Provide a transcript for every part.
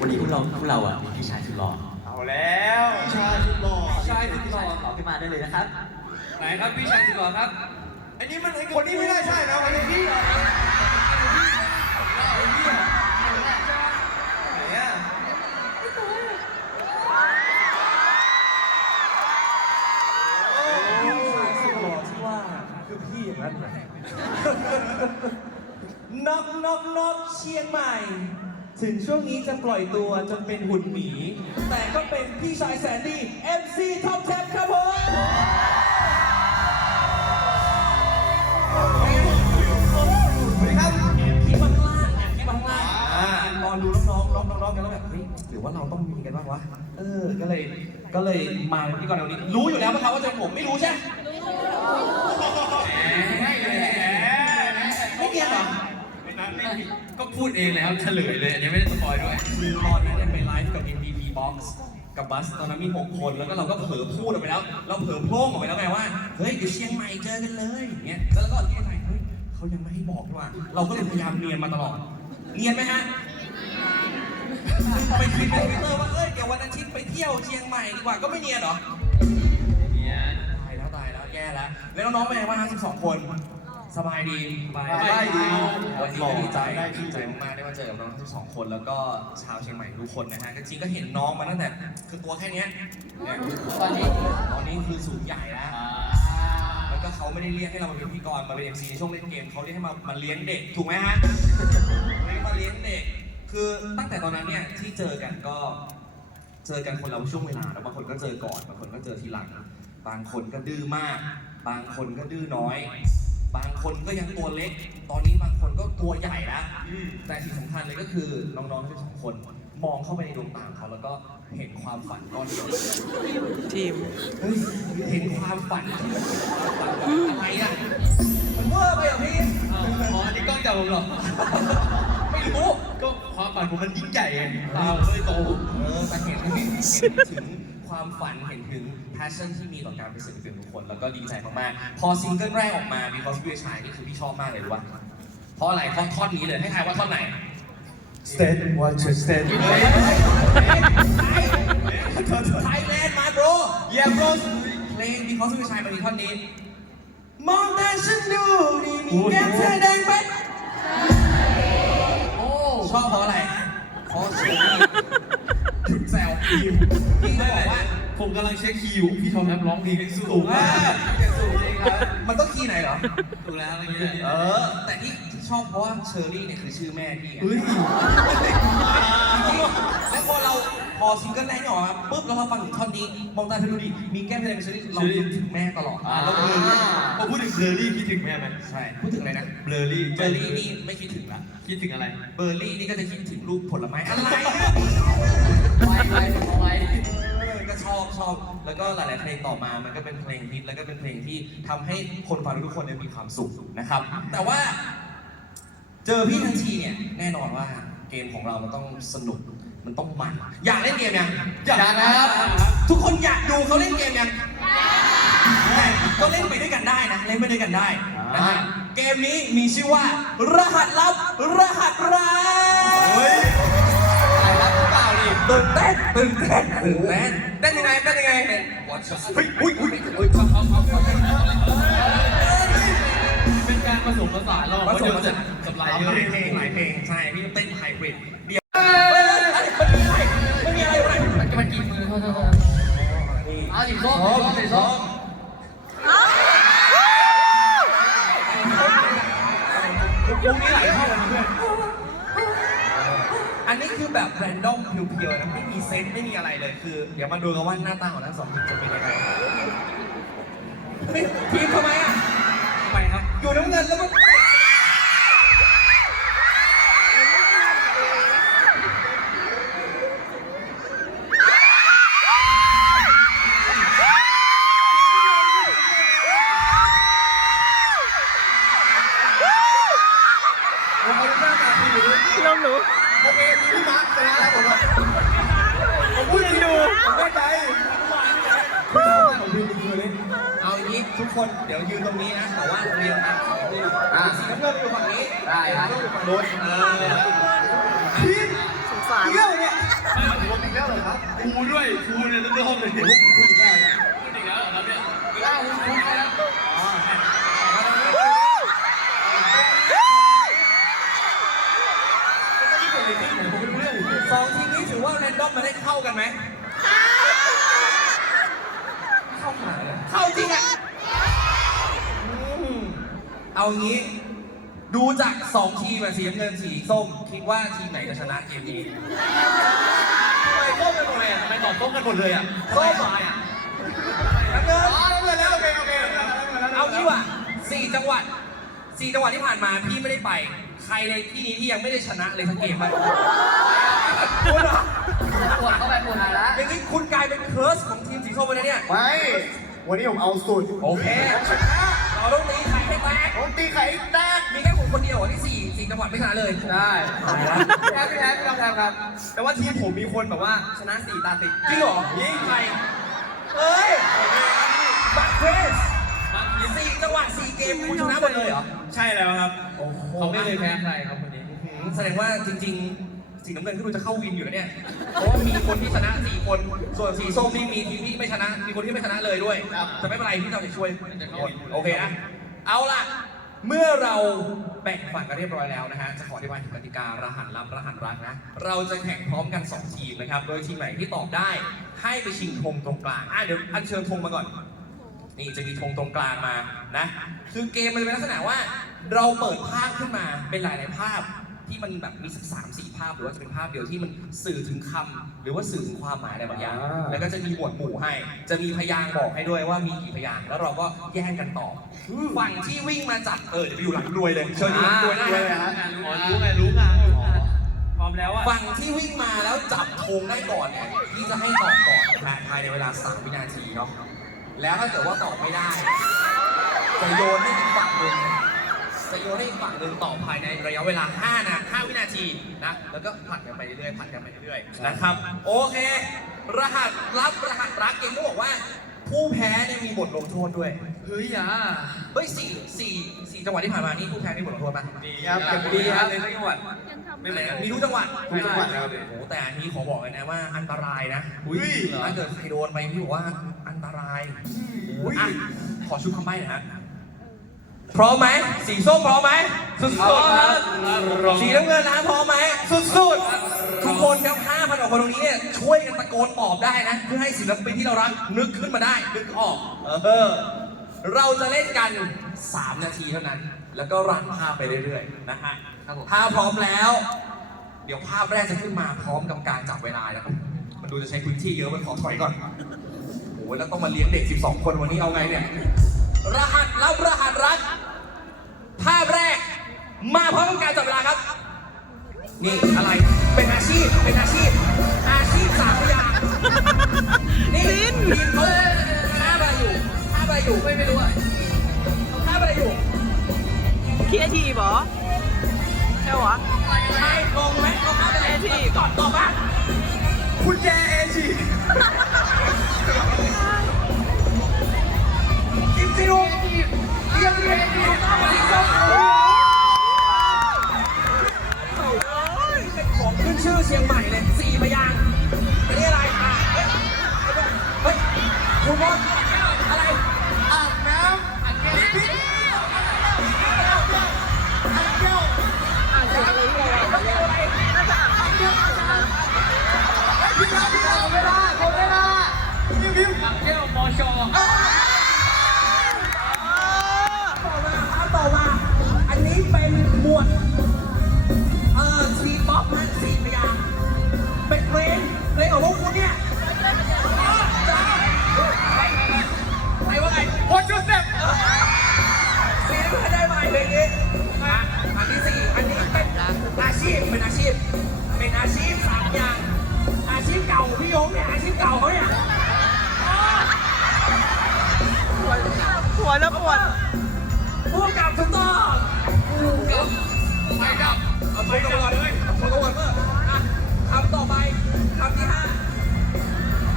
วันนี้พวกเราพวกเราอะมีพี่ชายสุดหล่อเอาแล้วชายสุดหล่อใช่พี่ชายสุดหล่อขึ้นมาได้เลยนะครับ ไหนครับพี่ชายสุดหล่อครับ อันนี้มันคนนี้ไม่ได้ใช่นะวันนี้พี่เหรอไหนอะสุดหล่อที่ว่าคือพี่อย่างนั้นเหรอน็อกน็อกน็อกเชียงใหม่ ถึงช่วงนี้จะปล่อยตัวจนเป็นหุ่นหมี แต่ก็เป็นพี่ชายแสนดี MC Top 10ครับผมสวัสดีครับที่มาข้างล่างแอบที่มาข้างล่างอ่ารอดูน้องๆน้องๆน้องๆกันแล้วแบบเฮ้ยหรือว่าเราต้องมีกันบ้างวะ เออ ก็เลย ก็เลยมาเป็นพี่กรณ์วันนี้ รู้อยู่แล้วนะครับว่าจะเป็นผมไม่รู้ใช่ไหม ก็พูดเองเลยครับเฉลยเลยอันนี้ไม่ได้สปอยด้วย คือตอนนั้นเนี่ยไปไลฟ์กับ MVP Box กับบัสตอนนั้นมี6คนแล้วก็เราก็เผลอพูดออกไปแล้ว เราเผลอโพร่งออกไปแล้วไงว่าเฮ้ยเดี๋ยวเชียงใหม่เจอกันเลยอย่างเงี้ยแล้วก็ที่ไทยเฮ้ยเขายังไม่ให้บอกดีกว่าเราก็เลยพยายามเนียนมาตลอด เนียนไหมฮะไปคิดในทวิตเตอร์ว่าเอ้ยเดี๋ยววันอาทิตย์ไปเที่ยวเชียงใหม่ดีกว่าก็ไม่เนียนเหรอเนี่ยตายแล้วตายแล้วแย่แล้วแล้วน้องๆเป็นไงบ้างฮะ12 คน สบายดีสบายสบายดีดีวันนี้ก็ดีใจดีใจมากๆได้มาเจอกับน้องทั้งสองคน แล้วก็ชาวเชียงใหม่ทุกคนนะฮะก็จริงก็เห็นน้องมาตั้งแต่คือตัวแค่เนี้ยเนี่ยตอนนี้ตอนนี้คือสูงใหญ่แล้วแล้วก็เขาไม่ได้เรียกให้เรามาเป็นพิธีกรมาเป็น MC ในช่วงเล่นเกมเขาเรียกให้มามาเลี้ยงเด็กถูกไหมฮะเรียกมาเลี้ยงเด็ก คือตั้งแต่ตอนนั้นเนี่ยที่เจอกันก็เจอกันคนละช่วงเวลาแล้วบางคนก็เจอก่อนบางคนก็เจอทีหลัง บางคนก็ดื้อมาก บางคนก็ดื้อน้อย บางคนก็ยังตัวเล็ก ตอนนี้บางคนก็ตัวใหญ่แล้ว แต่สิ่งสำคัญเลยก็คือน้องๆทั้งสองคนมองเข้าไปในดวงตาของเขาแล้วก็เห็นความฝันก้อนเดียวทีม เฮ้ยเห็นความฝันที่มันอะไรอะมันเวอร์ไปเหรอพี่อ๋ออันนี้กล้องจับผมเหรอ ไม่รู้ก็ความฝันผมมันยิ่งใหญ่ไงตาผมเลยโตเออแต่เห็นเห็นถึงความฝันเห็นถึง passion ที่มีต่อการเป็นศิลปินทุกคน แล้วก็ดีใจมากๆ พอซิงเกิลแรกออกมา because you are shy นี่คือพี่ชอบมากเลยรู้ป่ะเพราะอะไรเพราะท่อนนี้เลย ให้ทายว่าท่อนไหน Stand watch stand ไทยแลนด์มาโบร Yeah bro เพลง because you are shy มันมีท่อนนี้ มองตาฉันดูดีมีแก้มเธอแดงไปโอ้ชอบเพราะอะไรเพราะเชอรี่หยุดแซวพี่พี่ก็บอกว่า ผมกำลังเช็คคีย์อยู่พี่ชมครับร้องเพลงสูงมากสูงจริงครับมันต้องคีย์ไหนเหรอ ถูกแล้วอะไรเงี้ยเออ แต่ที่ที่ชอบเพราะว่าเชอรี่เนี่ยคือชื่อแม่พี่ไงเฮ้ยแล้วพอเราพอซิงเกิลแรกนี่ออกมาปุ๊บแล้วเราฟังถึงท่อนนี้ มองตาเธอดูดิ มีแก้มเพลงเชอรี่เราคิดถึงแม่ตลอดอ่าแล้วเบลอรี่พอพูดถึงเบลอรี่คิดถึงแม่ไหมใช่ พูดถึงอะไรนะ เบลอรี่เบอร์รี่นี่ไม่คิดถึงละ คิดถึงอะไร เบอร์รี่นี่ก็จะคิดถึงลูกผลไม้อะไรอะไว้ไว้ไว้เออก็ชอบชอบ แล้วก็หลาย ๆ เพลงต่อมามันก็เป็นเพลงฮิตแล้วก็เป็นเพลงที่ทำให้คนฟังทุกคนเนี่ยมีความสุขนะครับ แต่ว่า เจอพี่ทันทีเนี่ยแน่นอนว่าเกมของเรามันต้องสนุกมันต้องมัน อยากเล่นเกมยังอยากนะครับ ทุกคนอยากดูเขาเล่นเกมยังแต่ก็เล่นไปด้วยกันได้นะเล่นไปด้วยกันได้นะฮะเกมนี้มีชื่อว่ารหัสลับรหัสรัก เฮ้ยถ่าย ตื่นเต้นตื่นเต้นตื่นเต้นเต้นยังไงเต้นยังไงเฮ้ยอุ้ยอุ้ยอุ้ยเป็นการผสมผสานระหว่างผสมภานกับไลหลายเพลงหลายเพลงใช่พี่เต้นไฮบริดเดี๋ยวเฮ้ยมันมีอะไรมันมีอะไรอะไรมันจะมันกี่มือโทษโทษโทษเอาสีส้มสีส้มสีส้มวงนี้หลายเท่ากันเพื่อ นอันนี้คือแบบแรนดอมเพียวๆนะไม่มีเซนต์ไม่มีอะไรเลยคือ เดี๋ยวมาดูกันว่าหน้าตาของทั้งสองทีมจะเป็นยังไงเฮ้ยทีมทำไมอะ ไปครับ อยู่น้ำเงินแล้วมัน คนเดี๋ยวยืนตรงนี้นะแต่ว่าเรียงตามสีนี่สีน้ำเงินอยู่ฝั่งนี้ได้ครับอยู่ฝั่งโน้นเออทีมสงสานอีกแล้วเนี่ยผมอีกแล้วเหรอครับครูด้วยครูเนี่ยเริ่มเลย พูดอีกแล้วนะพูดอีกแล้วเหรอครับเนี่ยอีกแล้วคุณคุณไปแล้ว สองทีมนี้ถือว่าแรนดอมมาได้เข้ากันไหมเข้ามาเลยเข้าจริงอะอืม เอางี้ ดูจากสองทีมอะสีน้ำเงินสีส้ม คิดว่าทีมไหนจะชนะเกมนี้ทำไมส้มกันหมดเลยอะทำไมตอบส้มกันหมดเลยอะส้มอะน้ำเงินอ๋อแล้วเลยแล้วโอเคโอเคเอางี้ว่ะสี่จังหวัดสี่จังหวัดที่ผ่านมาพี่ไม่ได้ไป ใครในที่นี้ที่ยังไม่ได้ชนะเลยทั้งเกมบ้างคุณเหรอปวดเข้าไปปวดหายแล้วอย่างนี้คุณกลายเป็นเคิร์สของทีมสีส้มไปแล้วเนี่ย ไม่ วันนี้ผมเอาสุด โอเค เราต้องตีไข่ให้ แตกผมตีไข่แตก มีแค่ผมคนเดียวอะที่สี่สี่จังหวัดไม่ชนะเลย ได้ตายแล้วพี่แอฟพี่แอฟพี่ลองแทนครับ แต่ว่าทีมผมมีคนแบบว่าชนะสี่ตาติดจริงเหรอยิงใครเอ้ยบัตรเทสสี่จังหวัดสี่เกมคุณชนะหมดเลยเหรอ ใช่แล้วครับโอ้โหเขาไม่เคยแพ้ใครครับคนนี้ แสดงว่าจริงๆ สีน้ำเงินก็ดูจะเข้าวินอยู่แล้วเนี่ย เพราะว่ามีคนที่ชนะสี่คน ส่วนสีส้มนี่มีทีมที่ไม่ชนะ มีคนที่ไม่ชนะเลยด้วยครับแต่ไม่เป็นไรที่เราจะช่วยจะเข้าโอเคนะ เอาล่ะ เมื่อเราแบ่งฝั่งกันเรียบร้อยแล้วนะฮะ จะขออธิบายถึงกติการหัสลับรหัสรักนะ เราจะแข่งพร้อมกัน 2 ทีมนะครับ โดยทีมไหนที่ตอบได้ให้ไปชิงธงตรงกลาง อะเดี๋ยวอัญเชิญธงมาก่อน นี่จะมีธงตรงกลางมานะ คือเกมมันจะเป็นลักษณะว่า เราเปิดภาพขึ้นมาเป็นหลาย ๆ ภาพ ที่มันแบบมีสักสามสี่ภาพ หรือว่าจะเป็นภาพเดียวที่มันสื่อถึงคำหรือว่าสื่อถึงความหมายอะไรบางอย่าง อ่า แล้วก็จะมีหมวดหมู่ให้ จะมีพยางค์บอกให้ด้วยว่ามีกี่พยางค์แล้วเราก็แย่งกันตอบฝั่งที่วิ่งมาจับเออเดี๋ยวไปอยู่หลังรวยเลยเชิญอยู่หลังรวยนะรวยเลยฮะ อ๋อรู้ไงรู้งานพร้อมแล้วอะ ฝั่งที่วิ่งมาแล้วจับธงได้ก่อนเนี่ยที่จะให้ตอบก่อนภายภายในเวลา 3 วินาทีเนาะแล้วถ้าเกิดว่าตอบไม่ได้ จะโยนให้อีกฝั่งหนึ่ง จะโยนให้อีกฝั่งหนึ่งต่อภายในระยะเวลา5นะ5วินาทีนะ แล้วก็ผัดกันไปเรื่อยๆผัดกันไปเรื่อยๆนะครับ โอเค รหัสลับรหัสรักเองก็บอกว่า ผู้แพ้เนี่ยมีบทลงโทษด้วย เฮ้ยอะเฮ้ยสี่สี่สี่จังหวัดที่ผ่านมานี่ผู้แพ้มีบทลงโทษปะดีครับเก็บดีดีคครัรับบในจังหวัดไม่เหมือนกันมีทุกจังหวัดทุกจังหวัดครับ โอ้โหแต่อันนี้ขอบอกเลยนะว่าอันตรายนะอุ้ยถ้าเกิดใครโดนไปพี่บอกว่าอันตรายอะขอชุดคำใบ้หน่อยฮะ พร้อมไหม สีส้มพร้อมไหม สุดๆครับสีน้ำเงินนะพร้อมไหม สุดๆ ทุกคนครับ5,000กว่าคนตรงนี้เนี่ย ช่วยกันตะโกนตอบได้นะ เพื่อให้ศิลปินที่เรารักนึกขึ้นมาได้ นึกออก เออ เราจะเล่นกัน 3 นาทีเท่านั้น แล้วก็รันภาพไปเรื่อยๆ นะฮะครับผมถ้าพร้อมแล้ว เดี๋ยวภาพแรกจะขึ้นมาพร้อมกับการจับเวลานะครับ มันดูจะใช้พื้นที่เยอะมันขอถอยก่อนโอ้ยแล้วต้องมาเลี้ยงเด็ก 12 คนวันนี้เอาไงเนี่ย รหัสลับรหัสรักภาพแรก มาพร้อมกับการจับเวลาครับ นี่อะไร เป็นอาชีพ เป็นอาชีพ อาชีพสามพยางค์นี่ลินเขาท่าอะไรอยู่ท่าอะไรอยู่ไม่ไม่รู้อะท่าอะไรอยู่ครีเอทีฟเหรอใช่เหรอใช่งงไหมเขาท่าอะไรที่ตอบตอบมาคุณแจเอชี เชียงใหม่เลยสี่พยางค์อันนี้อะไรอะเฮ้ยเฮ้ยคุณมด เงินได้ไหมเพลงนี้อะอันที่สี่อันนี้เป็นอาชีพเป็นอาชีพ เป็นอาชีพสามอย่าง อาชีพเก่าพี่ยงเนี่ยอาชีพเก่าเขาเนี่ยหัวแล้วปวดผู้กำกับถูกต้องผู้กำกับไปกับเอาไปก่อนเลยเอาไปก่อนเมื่ออะคำต่อไปคำที่ห้า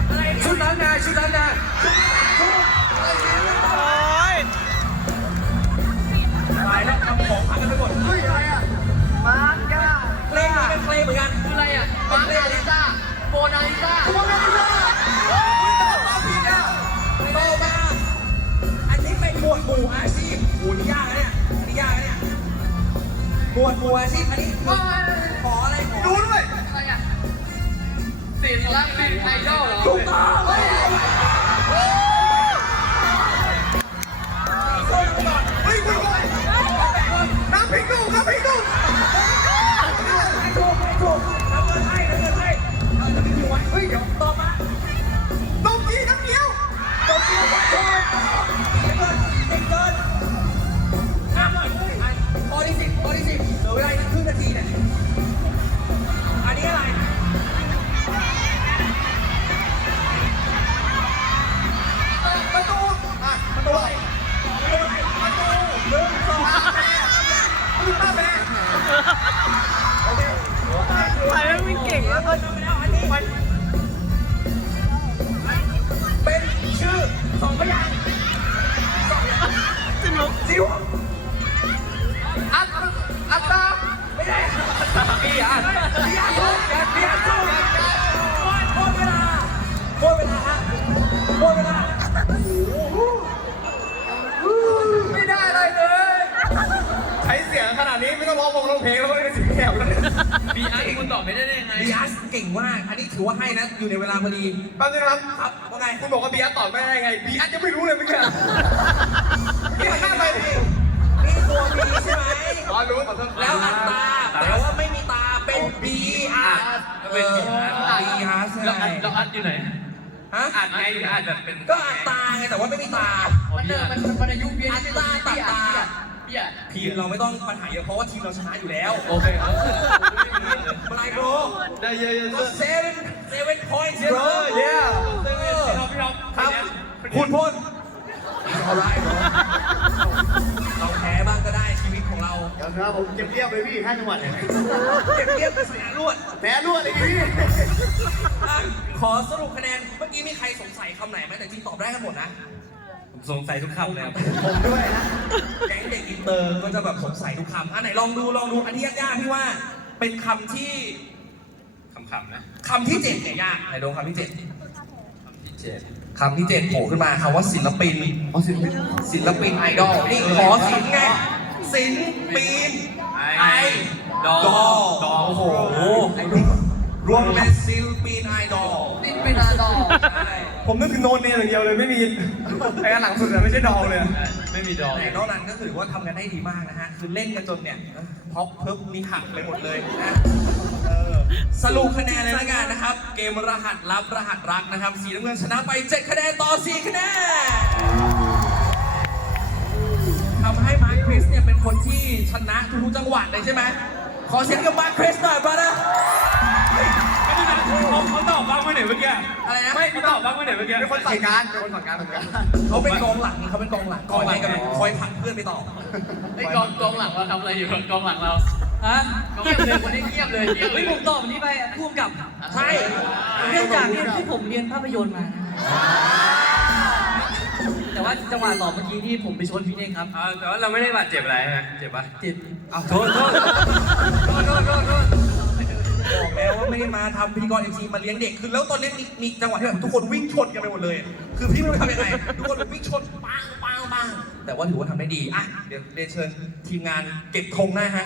อะไรเนี่ยชุดนั้นนะชุดนั้นนะโอ้ ของพังกันไปหมดเฮ้ยอะไรอะมาร์ก้าเพลงนี้เป็นเพลงเหมือนกันอะไรอะเป็นเพลโมนาลิซาโมนาลิซาอุ้ยตอบมาผิดอะโตมาอันนี้เป็นหมวดหมู่อาชีพโหนี่ยากนะเนี่ยอันนี่ยากนะเนี่ยหมวดหมู่อาชีพอันนี้คือขออะไรขอดูด้วยอะไรอะศิลปินไอดอลเหรอ ใครไม่เก่งแล้วก็มันเป็นชื่อสองพยางค์สนุกจิ๋วอัตอัตตาไม่ได้พี่อะพี่อะ นาดนี้ไม่ต้องร้องวงร้องเพลงแล้วไม่ได้เสียงแหบแล้วเนี่ยบีอาร์คุณตอบไม่ได้ได้ยังไงบีอาร์เก่งมาก อันนี้ถือว่าให้นะ อยู่ในเวลาพอดีแป๊บนึงนะครับครับว่าไงคุณบอกว่าบีอาร์ตอบไม่ได้ไงบีอาร์ยังไม่รู้เลยเมื่อกี้นี่มันหน้าไปนี่ตัวบีใช่ไหมอ๋อรู้ขอโทษแล้วอัตราแต่ว่าไม่มีตาเป็น B R เป็น B R B R ใช่แล้วไหมอัดแล้วอัดอยู่ไหนฮะอัดไงอัดแบบเป็นก็อัตราไงแต่ว่าไม่มีตามันเดิมมันมันอายุเบี้ยอัตราตัดตา ทีมเราไม่ต้องปัญหาเยอะเพราะว่าทีมเราชนะอยู่แล้วโอเคครับบลายโบร ได้เยอะๆก็เซเว่นเซเว่นพอยต์เซเออ yeah พี่ท็อปพี่ท็อปครับคุณพลเอาไรเราแพ้บ้างก็ได้ชีวิตของเราเดี๋ยวครับผมเก็บเรียบเลยพี่ห้าจังหวัดเนี่ยเก็บเรียบไปสนามรวดแพ้รวดเลยพี่อะขอสรุปคะแนนเมื่อกี้มีใครสงสัยคำไหนไหมแต่จริงตอบได้กันหมดนะผม สงสัยทุกคำเลยครับผมด้วยนะแก๊งเด็กอินเตอร์ก็จะแบบสงสัยทุกคำอันไหนลองดูลองดูอันที่ยากๆพี่ว่า เป็นคำที่ขำๆนะคำที่เจ็ดเนี่ยยากไหนดูคำที่เจ็ดที่เจ็ดคำที่เจ็ดโผล่ขึ้นมาคำว่าศิลปินอ๋อสิพี่ศิลปินไอดอลนี่ขอศิลป์ไงศิลปินไอดอลดอลดอลโอ้โหรวมเป็นศิลปินไอดอลติดเป็นอาดอใช่ผมนึกถึงโนนเนี่ยอย่างเดียวเลยไม่มี ไอ้อันหลังสุดอะไม่ใช่ดองเลยอะไม่มีดอลแต่นอกนั้นก็ถือว่าทำกันได้ดีมากนะฮะ คือเล่นกันจนเนี่ยพ็อปเพิบนี่หักไปหมดเลยนะเออสรุปคะแนนเลยละกันนะครับ เกมรหัสลับรหัสรักนะครับ สีน้ำเงินชนะไป 7 คะแนนต่อ 4 คะแนนทำให้มาร์คคริสเนี่ยเป็นคนที่ชนะทุกๆจังหวัดเลยใช่ไหมขอเสียงกับมาร์คคริสหน่อยบราเดอร์ไม่ได้นะ เขาเขาตอบบ้างไหมเนี่ยเมื่อกี้อะไรนะไม่เขาตอบบ้างไหมเนี่ยเมื่อกี้เป็นคนสั่งการเป็นคนสั่งการเหมือนกันเขาเป็นกองหลังเขาเป็นกองหลังคอยให้กำลังคอยผลักเพื่อนไปต่อไอ้กองกองหลังเราทำอะไรอยู่กองหลังเราฮะเงียบเลยคนนี้เงียบเลยเงียบเลเฮ้ยยผมตอบอันนี้ไปพ่วงกับใช่เนื่องจากที่ที่ผมเรียนภาพยนตร์มาแต่ว่าจังหวะตอบเมื่อกี้ที่ผมไปชนพี่เน่งครับอ่าแต่ว่าเราไม่ได้บาดเจ็บอะไรใช่ไหมเจ็บปะเจ็บอ้าวโทษโทษโทษโทษโทษโทษ บอกแล้วว่าไม่ได้มาทำพิธีกรเอ็มซีมาเลี้ยงเด็ก คือแล้วตอนนี้มีมีจังหวะที่แบบทุกคนวิ่งชนกันไปหมดเลย คือพี่ไม่รู้ทำยังไง ทุกคนวิ่งชนปังปังปังแต่ว่าถือว่าทำได้ดี อะ เดี๋ยวเรียนเชิญทีมงานเก็บธงนะฮะ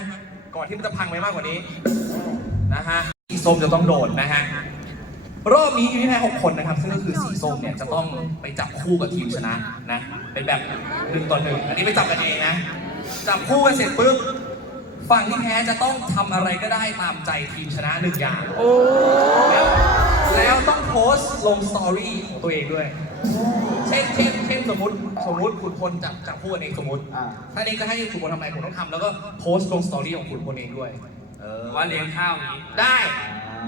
ก่อนที่มันจะพังไปมากกว่านี้ นะฮะ สีส้มจะต้องโดดนะฮะ รอบนี้มีแค่หกคนนะครับ ซึ่งก็คือสีส้มเนี่ยจะต้องไปจับคู่กับทีมชนะนะ เป็นแบบหนึ่งต่อหนึ่ง อันนี้ไปจับกันเองนะ จับคู่กันเสร็จปุ๊บ ฝั่งที่แพ้จะต้องทำอะไรก็ได้ตามใจทีมชนะหนึ่งอย่าง โอ้แล้วแล้วต้องโพสต์ลงสตอรี่ของตัวเองด้วย เช่นเช่นเช่นสมมติสมมติคุณพลจับจับคู่กันเองสมมติ อ่า ถ้าเองจะให้คุณพลทำอะไรคุณต้องทำแล้วก็โพสต์ลงสตอรี่ของคุณพลเองด้วย เออว่าเลี้ยงข้าวนี้ได้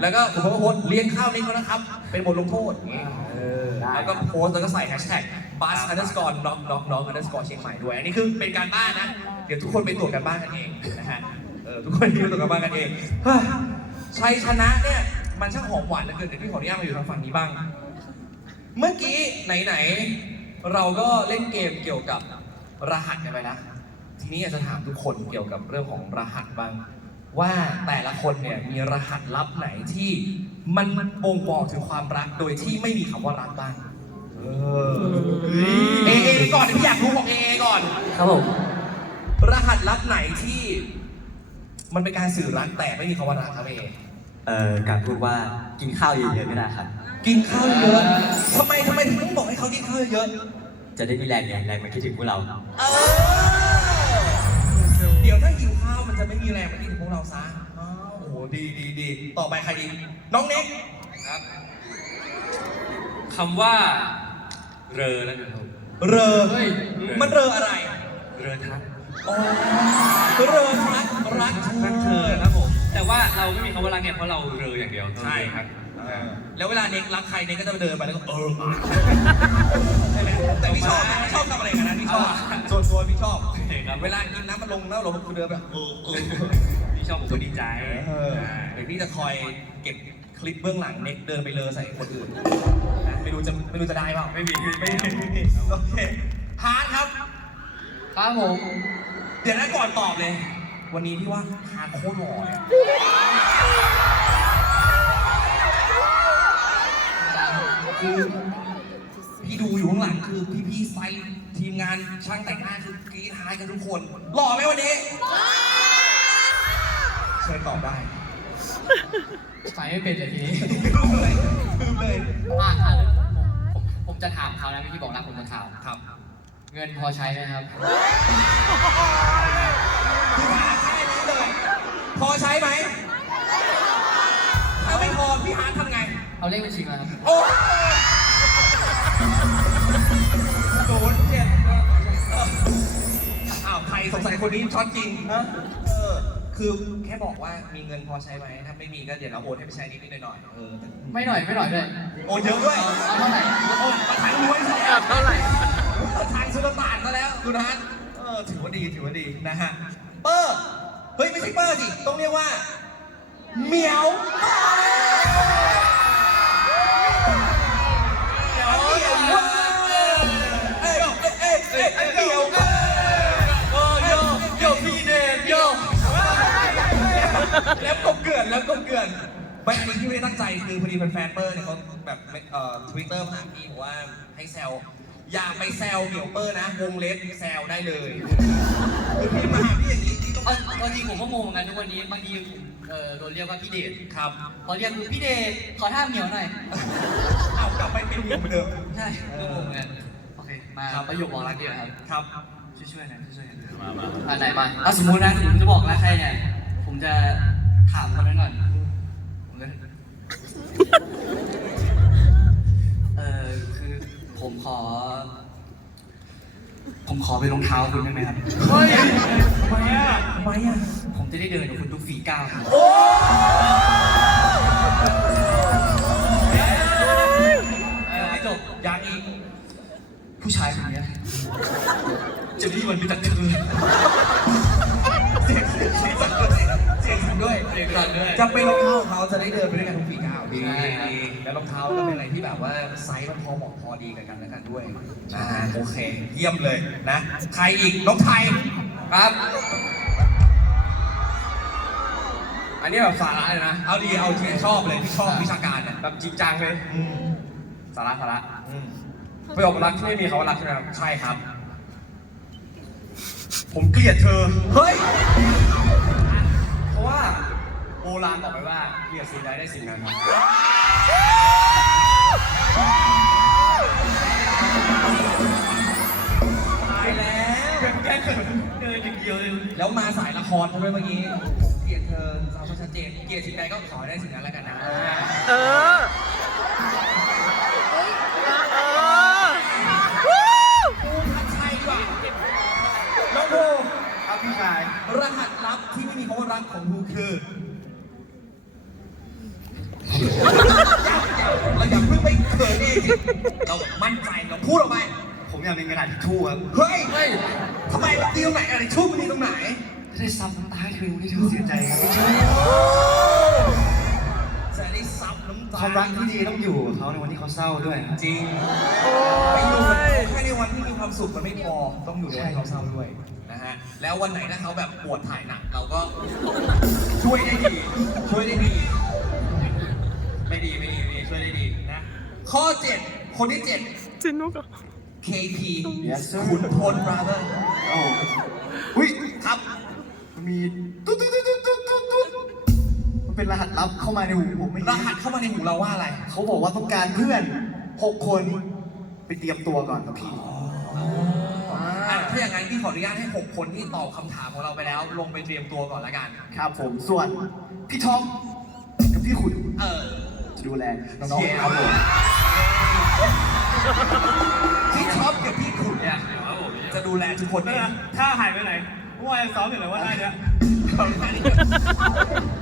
แล้วก็ผมก็โพสต์เลี้ยงข้าวนี้เขานะครับ เป็นบทลงโทษอย่างงี้เออได้แล้วก็โพสต์แล้วก็ใส่แฮชแท็ก bus underscore knock knock knock underscore เชียงใหม่ด้วย อันนี้คือเป็นการบ้านนะ เดี๋ยวทุกคนไปตรวจกันบ้านกันเองนะฮะเออทุกคนไปตรวจกันบ้านกันเองเฮ้ยชัยชนะเนี่ยมันช่างหอมหวานเหลือเกินเดี๋ยวพี่ขออนุญาตมาอยู่ทางฝั่งนี้บ้าง เมื่อกี้ไหนๆเราก็เล่นเกมเกี่ยวกับรหัสกันไปแล้วทีนี้อยากจะถามทุกคนเกี่ยวกับเรื่องของรหัสบ้าง ว่าแต่ละคนเนี่ยมีรหัสลับไหนที่มันบ่งบอกถึงความรักโดยที่ไม่มีคำว่ารักบ้าง เออเอเอก่อนพี่อยากรู้ของเอก่อน ครับผม รหัสลับไหนที่ มันเป็นการสื่อรักแต่ไม่มีคำว่ารักครับเอเอ่อการพูดว่ากินข้าวเยอะๆก็ได้ครับ กินข้าวเยอะทำไมทำไมถึงต้องบอกให้เขากินข้าวเยอะจะได้มีแรงไงแรงมาคิดถึงพวกเรา เออเดี๋ยวถ้าหิวข้าวมันจะไม่มีแรงมากินถึงพวกเราซะอ๋อโอ้โหดีดีดีต่อไปใครดีน้องเน็กครับคำว่า เรอแล้วกันครับเรอเฮ้ยมันเรออะไร เรอทัก อ๋อเรอรักรักรักเธอครับผม แต่ว่าเราไม่มีคำว่ารักเนี่ยเพราะเราเรออย่างเดียวใช่ครับ แล้วเวลาเน็กรักใครเน็กก็จะเดินไปแล้วก็เออใช่ไหมแต่พี่ชอบนะพี่ชอบทำอะไรกันนะพี่ชอบส่วนตัวพี่ชอบเวลากินน้ำมันลงน้ำลงคือเดินแบบเออเออพี่ชอบผมก็ดีใจเออเดี๋ยวพี่จะคอยเก็บคลิปเบื้องหลังเน็กเดินไปเลอใส่คนอื่นนะไม่รู้จะไม่รู้จะได้เปล่าไม่มีไม่มีไม่มีโอเคฮาร์ดครับครับผมเดี๋ยวนะก่อนตอบเลย วันนี้พี่ว่าฮาร์ดโคตรหล่อเลยคือพี่ดูอยู่ข้างหลังคือพี่พี่ๆไซต์ทีมงานช่างแต่งหน้าคือกรีดฮาร์ดกันทุกคนหล่อไหมวันนี้เชิญตอบได้ใส่ไม่เป็นเลยทีนี้ลืมเลยลืมเลยอะอะผมผมจะถามเขานะพี่บอกนะผมจะถามครับ เงินพอใช้ไหมครับ คือถามแค่นี้เลย พอใช้ไหม ถ้าไม่พอพี่ฮาร์ดทำไง เอาเลขบัญชีมาครับ โอ้โดนเจ็บอ้าวใครสงสัยคนนี้ช็อตจริงนะเออ คือแค่บอกว่ามีเงินพอใช้ไหมถ้าไม่มีก็เดี๋ยวเราโอนให้ไปใช้นิดนิดหน่อยๆเออ ไม่หน่อยไม่หน่อยด้วยโอนเยอะด้วย เอาเอาเท่าไหร่ โอนประธานรวยานะแล้วคุณฮัทเออถือว่าดีถือว่าดีนะฮะเปอร์เฮ้ยไม่ใช่เปอร์สิต้องเรียกว่าเหมียวเมียวเหมียเอ้ยเอ้ยเอ้ยเอ้ยเหมียอ้โยโยพี่เดชโยแล้วกบเกลื่อนแล้วกบเกลื่อนไม่อันนี้ที่ไม่ได้ตั้งใจคือพอดีแฟนๆเปอร์เนี่ยเขาแบบเอ่อทวิตเตอร์มาหาพี่บอกว่าให้แซว อย่าไปแซวเหมียวเปอร์นะวงเล็บแซวได้เลยคือพี่มาหาพี่อย่างนี้พี่ต้องเอาเอาจริงผมก็งงเหมือนกันทุกวันนี้บางทีเออโดนเรียกว่าพี่เดชครับพอเรียกคือพี่เดชขอท่าเหมียวหน่อยเอากลับไปเป็นเหมียวเหมือนเดิมใช่ก็งงเหมือนกันโอเคมาครับประโยคบอกรักดีกว่าครับครับช่วยๆหนะช่วยๆหนะมามาอันไหนมาเอาสมมุตินะผมจะบอกรักใครเนี่ยผมจะถามคนนั้นก่อน ผมขอ ผมขอเป็นรองเท้าคุณได้ไหมครับ เฮ้ยทำไมอะทำไมอะ ผมจะได้เดินกับคุณทุกฝีก้าวครับโอ้ยังไม่จบยังอีก ผู้ชายคนเนี้ยจะไม่มีวันไปตัดเธอเสียงเสียงเสียงสั่นด้วยเสียงสั่นด้วยเด็กกันด้วยจะเป็นรองเท้าของเขาจะได้เดินไปด้วยกันทุกฝีก้าว ดีใช่ครับดีแล้วรองเท้าก็เป็นอะไรที่แบบว่าไซส์มันพอเหมาะพอดีกับกันและกันด้วยอ่าโอเค เยี่ยมเลยนะ ใครอีกน้องไทยครับ อันนี้แบบสาระเลยนะ เอาดีเอาที่ชอบเลยที่ชอบวิชาการเนี่ยแบบจริงจังเลยอืมสาระสาระอืมประโยครักที่ไม่มีคำว่ารักใช่ไหมครับใช่ครับ ผมเกลียดเธอ เฮ้ย เพราะว่า โบราณบอกไว้ว่าเกลียดสิ่งใดได้สิ่งนั้นครับตายแล้วแค่เขินเดินอย่างเดียวเลยแล้วมาสายละครใช่ไหมเมื่อกี้ผมเกลียดเธอสาวชัดเจนเกลียดสิ่งใดก็ขอให้ได้สิ่งนั้นแล้วกันนะเออเออภูทัชชัยดีกว่าน้องภูครับพี่ชายรหัสลับที่ไม่มีคำว่ารักของภูคือ เราอย่าเพิ่งไปเขินเองสิเรามั่นใจเราพูดออกไป ผมอยากเป็นกระดาษทิชชู่ครับเฮ้ยเฮ้ยทำไมมันดีตรงไหนอะไรชุ่มมันดีตรงไหนจะได้ซ้ำน้ำตาให้เธอให้เธอเสียใจครับจะได้ซับน้ำตาความรักที่ดีต้องอยู่กับเขาในวันที่เขาเศร้าด้วยครับจริงไปอยู่แค่ในวันที่มีความสุขมันไม่พอต้องอยู่ในวันที่เขาเศร้าด้วยนะฮะแล้ววันไหนถ้าเขาแบบปวดถ่ายหนักเราก็ช่วยได้ดีช่วยได้ดี ไม่ดีไม่ดีไม่ดีช่วยได้ดีนะ ข้อ7คนที่7จินนุกอะ KP Yes, sir. ขุนพล brother โอ้อุ้ยครับมันมีตุ๊ดตุ๊ดตุ๊ดตุ๊ดตุ๊ดตุ๊ดมันเป็นรหัสลับเข้ามาในหูผมไม่รหัสเข้ามาในหูเราว่าอะไร เขาบอกว่าต้องการเพื่อนหกคนไปเตรียมตัวก่อนครับพี่อะถ้าอย่างนั้นพี่ขออนุญาตให้ 6 คนที่ตอบคำถามของเราไปแล้ว ลงไปเตรียมตัวก่อนละกัน ครับผมส่วนพี่ท็อปกับพี่ขุนเออจะดูแลน้องๆครับผม พี่ช็อปกับพี่ขุนเนี่ยจะดูแลทุกคนเอง ถ้าหายไปไหนเมื่อวานซ้อมอยู่เลยว่าได้เนี่ย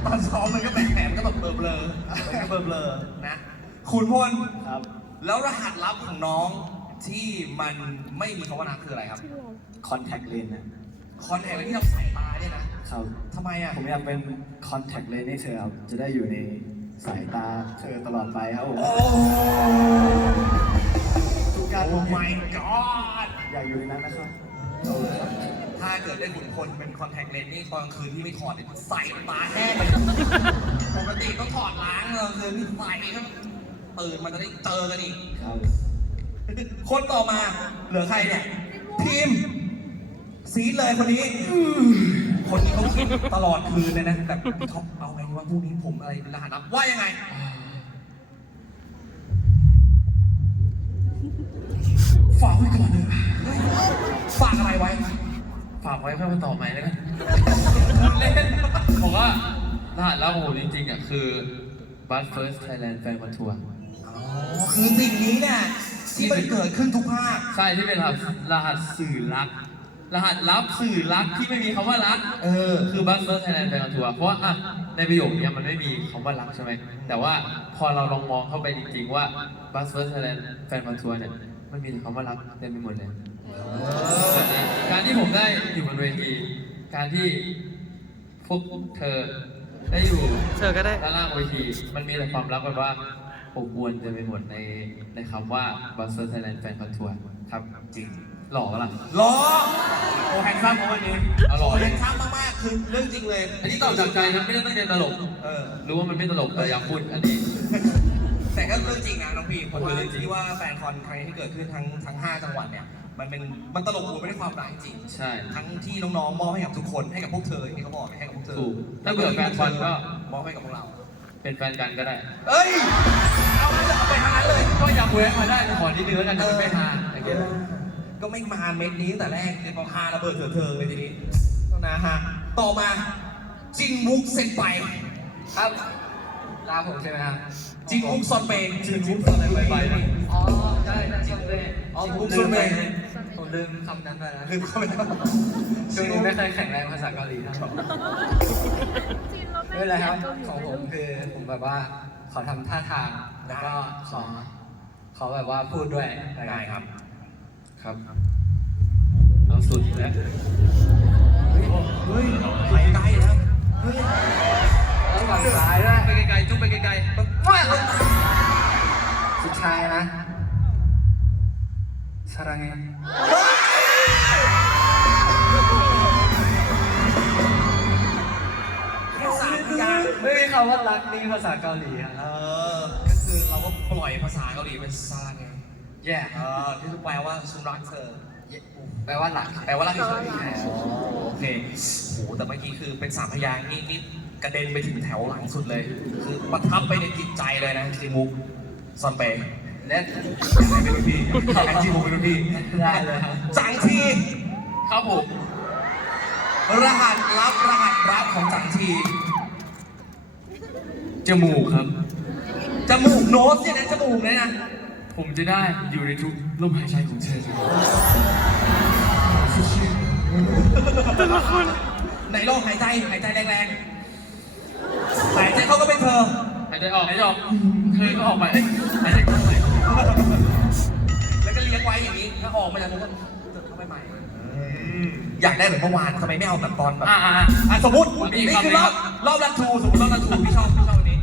ตอนซ้อมมันก็แปลกๆมันก็แบบเบลอๆมันก็เบลอๆนะขุนพลครับ แล้วรหัสลับของน้องที่มันไม่มีคำว่ารักคืออะไรครับ คอนแทคเลนนะคอนแทคเลนส์ที่เราใส่ตาเนี่ยนะครับทำไมอะ ผมอยากเป็นคอนแทคเลนให้เธอครับ จะได้อยู่ในสายตาเธอตลอดไปครับผม โอ้ทุกการมโอ้อง my god อยากอยู่ในนั้นนะครับถ้าเกิดได้ขุนพลเป็นคอนแทคเลนส์นี่ตอนกลางคืนที่ไม่ถอดเนี่ยใส่ตาแห้งไปปกติต้องถอดล้างเลยคืนนี่ใส่ครับตื่นมันจะได้เจอกันอีกครับคนต่อมา เหลือใครเนี่ยทีมซีดเลยคนนี้คนนี้เขาคิดตลอดคืนเลยนะแบบพี่ท็อปเอาไงว่าพรุ่งนี้ผมอะไรเป็นรหัสลับว่ายังไง ฝากไว้ก่อนเลยฝากอะไรไว้ ฝากไว้เพื่อมาต่อใหม่แล้วกันเล่นผมว่ารหัสลับของผมจริงๆอะคือ Bus First Thailand Fan on Tour อ๋อคือสิ่งนี้เนี่ยที่มันเกิดขึ้นทุกภาค ใช่ที่เป็นรหัสรหัสสื่อรัก รหัสลับสื่อรักที่ไม่มีคำว่ารัก เออ คือ Bus First Thailand Fan on Tour เพราะว่าอะในประโยคเนี้ยมันไม่มีคำว่ารักใช่ไหม แต่ว่าพอเราลองมองเข้าไปจริงๆว่า Bus First Thailand Fan on Tour เนี่ย มันมีแต่คำว่ารักเต็มไปหมดเลย การที่ผมได้อยู่บนเวที การที่พวกเธอได้อยู่เธอก็ได้ ด้านล่างเวที มันมีแต่ความรักแบบว่าอบอวลเต็มไปหมดในในคำว่า Buster Thailand Fan Con Tour ครับจริงหล่อปะล่ะรอโอ้แฮนซัมของวันนี้เอาหล่อโอ้เลยัยงช้ามากๆ คือเรื่องจริงเลย อันนี้ตอบจากใจนะไม่ได้ตั้งใจตลก เออ รู้ว่ามันไม่ตลกแต่อยากพูดอันนี้ แต่ก็เรื่องจริงนะน้องพีเพราะว่ามันคือเรื่องจริงที่ว่าแฟนคอนครั้งนี้ที่เกิดขึ้นทั้งทั้ง5จังหวัดเนี่ยมันเป็นมันตลกหัวไม่ได้ความรักจริงใช่ ทั้งที่น้องๆมอบให้กับทุกคนให้กับพวกเธออย่างที่เขาบอกให้กับพวกเธอถูกถ้าเบื่อแฟนคอนก็ มอบให้กับพวกเรา เป็นแฟนกันก็ได้ เอ้ยเอามาจะเอาไปทางนั้นเลยก็อยากแวะมาได้แต่ขอนิดนึงแล้วกันจะไม่ทานอะไรเงี้ยก็ไม่มาเม็ดนี้ตั้งแต่แรกเลยพอฮาระเบิดเถิดเทิงเลยทีนี้นะฮะต่อมาจินมุกเซนไปครับตามผมใช่ไหมครับ จินมุกซอนเปนจินมุกซอนเปนไปนะอ๋อใช่ใช่จินมุกอ๋อจินผมุมกซอนเปนผมลืมคำนั้นไปแล้วลืมเข้าไปแล้วช่วงนี้ไม่เคยแข่งแรงภาษาเกาหลีครับไม่เป็นไรครับของผมคือผมแบบว่าขอทำท่าทางแล้วก็ขอขอแบบว่าพูดด้วยได้ครับ ครับเอาสุดแล้วเฮ้ยไปไกลนะเฮ้ยแล้วฝั่งซ้ายด้วย จุ๊บไปไกลๆว่าสุดท้ายนะสรังเงแค่สามพยางค์ไม่มีคำว่ารักนี่ภาษาเกาหลีครับเออก็คือเราก็ปล่อยภาษาเกาหลีเป็นซาไงแย่เออที่แปลว่าฉันรักเธอ แปลว่าหลักแปลว่ารักเฉยๆอ๋อโอเคโหแต่เมื่อกี้คือเป็นสามพยางค์นี่นี่ กระเด็นไปถึงแถวหลังสุดเลย คือประทับไปในจิตใจเลยนะจิมุกซอนเปย์เล่นให้เป็นรุ่นพี่ให้จิมุกเป็นรุ่นพี่ได้เลยครับจังทีครับผมรหัสลับรหัสรับของจังทีจมูกครับ จมูกโน้ตเนี่ยนะจมูกเนี่ยนะ ผมจะได้อยู่ในทุกลมหายใจของเธอไหนลองหายใจหายใจแรงๆ หายใจเขาก็เป็นเธอ หายใจออกหายใจออกเธอก็ออกไปเอ้ยหายใจเข้าไปแล้วก็เลี้ยงไว้อย่างนี้ ถ้าออกมาจากนั้นก็เติมเข้าไปใหม่อยากได้เหมือนเมื่อวานทำไมไม่เอาแบบตอนแบบอ่าอ่าอะสมมติมีอีกนี่คือคำหนึ่รงอบรอบรันทูสมมติรอบรันทูพี่ชอบพี่ชอบอันนี้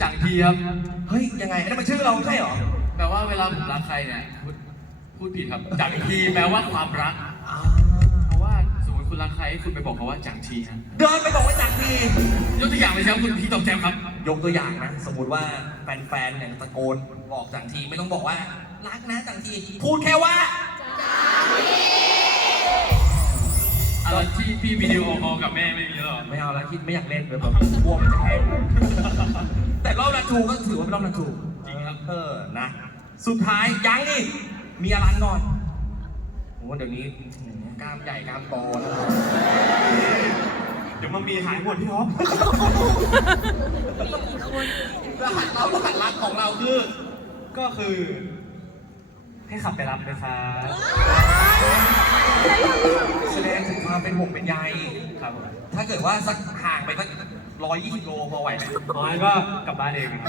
จังทีครับ เฮ้ยยังไงอันนั้นมันชื่อเราไม่ใช่เหรอแปลว่าเวลาผมรักใครเนี่ยพูดพูดผิดครับ จังทีแปลว่าความรักเพราะว่าสมมติ คุณรักใครคุณไปบอกเขาว่าจังทีนะเดินไปบอกว่าจังทียกตัวอย่างเลยครับคุณพี่ตองแจมครับ ยกตัวอย่างนะ สมมุติว่าแฟนๆเนี่ยตะโกนบอกจังทีไม่ต้องบอกว่า รักนะจังที พูดแค่ว่า อะไรที่พี่วิดีโอคอลกับแม่ไม่มีหรอไม่เอาแล้วคิดไม่อยากเล่นเลยแบบกลัวมันจะแห้งแต่รอบนัดทูก็ถือว่าเป็นรอบนัดทูจริงครับเออนะ สุดท้ายยังนี่มีอลันก่อนโอ้เดี๋ยวนี้อื้อหือ กล้ามใหญ่กล้ามโตแล้วเดี๋ยวมันมีหายหมดพี่ท็อปรหัสเรารหัสลัดของเราคือ ก็คือ ให้ขับไปรับนะครับแสดงถึงความเป็นห่วงเป็นใยครับผมถ้าเกิดว่าสักห่างไปสักร้อยยี่สิบโลพอไหวไหมอ๋องั้นก็กลับบ้านเองครับ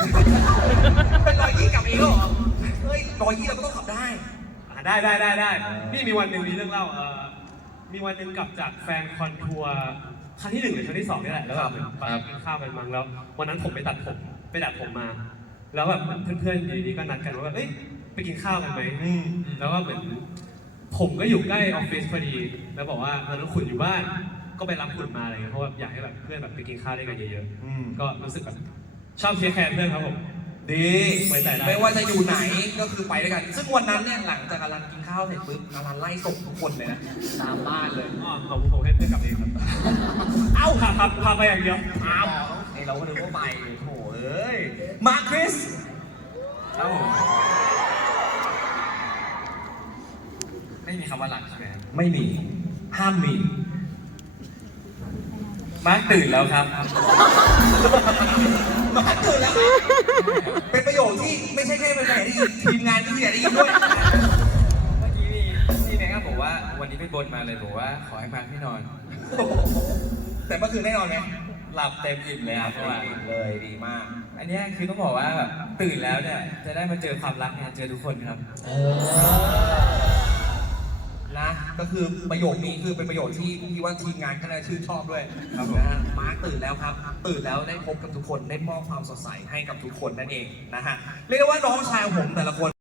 เป็นร้อยยี่กลับเองเหรอเฮ้ยร้อยยี่เราก็ต้องขับได้อะได้ได้ได้ได้นี่มีวันหนึ่งมีเรื่องเล่าเออ มีวันหนึ่งกลับจากแฟนคอนทัวร์ครั้งที่หนึ่งหรือครั้งที่สองนี่แหละแล้วแบบเหมือนไปกินข้าวกันมั้งแล้ววันนั้นผมไปตัดผมไปดัดผมมา แล้วแบบเพื่อนๆอยู่ดีๆก็นัดกันว่าแบบเอ้ยไปกินข้าวกันไหมแล้วก็เหมือนผมก็อยู่ใกล้ออฟฟิศพอดี แล้วบอกว่าตอนนั้นขุนอยู่บ้าน ก็ไปรับขุนมาอะไรเงี้ยเพราะว่าอยากให้แบบเพื่อนแบบไปกินข้าวด้วยกันเยอะๆก็รู้สึกแบบชอบเชียร์แคร์เพื่อนครับผม ดีไว้ใจได้ ไม่ว่าจะอยู่ไหนก็คือไปด้วยกัน ซึ่งวันนั้นเนี่ยหลังจากอลันกินข้าวเสร็จปุ๊บอลันไล่ส่งทุกคนเลยนะตามบ้านเลย อ๋อผมผมให้เพื่อนกลับเองครับเอ้าพาพาพาไปอย่างเดียวตามไอเราก็นึกว่าไปโถเอ้ย มาคริสครับผมไม่มีคำว่ารักใช่ไหมครับไม่มี ห้ามมี มาร์คตื่นแล้วครับ มาตื่นแล้วครับเป็นประโยคที่ไม่ใช่แค่เป็นแฟนได้ยินทีมงานที่อยากได้ยินด้วย เมื่อกี้มีพี่แม็กก็บอกว่าวันนี้ไปบนมาเลยบอกว่าขอให้มาร์คให้นอน แต่เมื่อคืนได้นอนไหมหลับเต็มอิ่มเลยครับเมื่อวาน เลยดีมาก อันเนี้ยคือต้องบอกว่าแบบตื่นแล้วเนี่ยจะได้มาเจอความรักเนี่ยเจอทุกคนครับ นะ ก็คือประโยคนี้คือเป็นประโยคที่พี่ว่าทีมงานก็น่าชื่นชอบด้วยครับนะฮะมาร์คตื่นแล้วครับ ตื่นแล้วได้พบกับทุกคนได้มอบความสดใสให้กับทุกคนนั่นเองนะฮะเรียกได้ว่าน้องชายของผมแต่ละคน